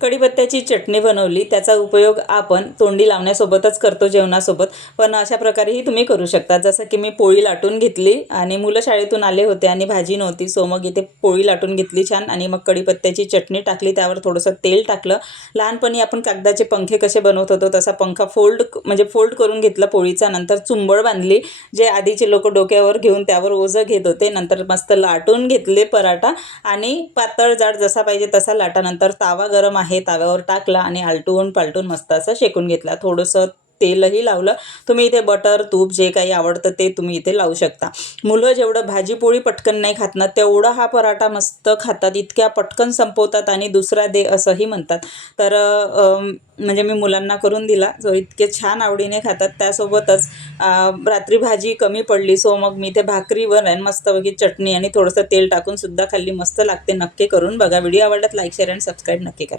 कढीपत्त्याची चटणी बनवली, त्याचा उपयोग आपण तोंडी लावण्यासोबतच करतो जेवणासोबत, पण अशा प्रकारेही तुम्ही करू शकता. जसं की मी पोळी लाटून घेतली आणि मुलं शाळेतून आले होते आणि भाजी नव्हती, सो मग इथे पोळी लाटून घेतली छान आणि मग कढीपत्त्याची चटणी टाकली, त्यावर थोडंसं तेल टाकलं. लहानपणी आपण कागदाचे पंखे कसे बनवत होतो तसा पंखा फोल्ड करून घेतला पोळीचा. नंतर चुंबळ बांधली, जे आधीचे लोक डोक्यावर घेऊन त्यावर ओझं घेत होते. नंतर मस्त लाटून घेतले पराठा आणि पातळ जाड जसा पाहिजे तसा लाटा. नंतर तावा गरम आहे, ताव्यावर टाकला आणि आलटून पालटून मस्त असं शेकून घेतला. थोडंसं तेलही लावलं. तुम्ही इथे बटर तूप जे काही आवडतं ते तुम्ही इथे लावू शकता. मुलं जेवढं भाजी पोळी पटकन नाही खात ना, तेवढा हा पराठा मस्त खातात. इतक्या पटकन संपवतात आणि दुसरा दे असंही म्हणतात. तर म्हणजे मी मुलांना करून दिला, जो इतके छान आवडीने खातात. त्यासोबतच रात्री भाजी कमी पडली, सो मग मी ते भाकरीवर आणि मस्तपैकी चटणी आणि थोडंसं तेल टाकून सुद्धा खाल्ली. मस्त लागते. नक्की करून बघा. व्हिडिओ आवडल्यास लाईक शेअर आणि सबस्क्राईब नक्की करा.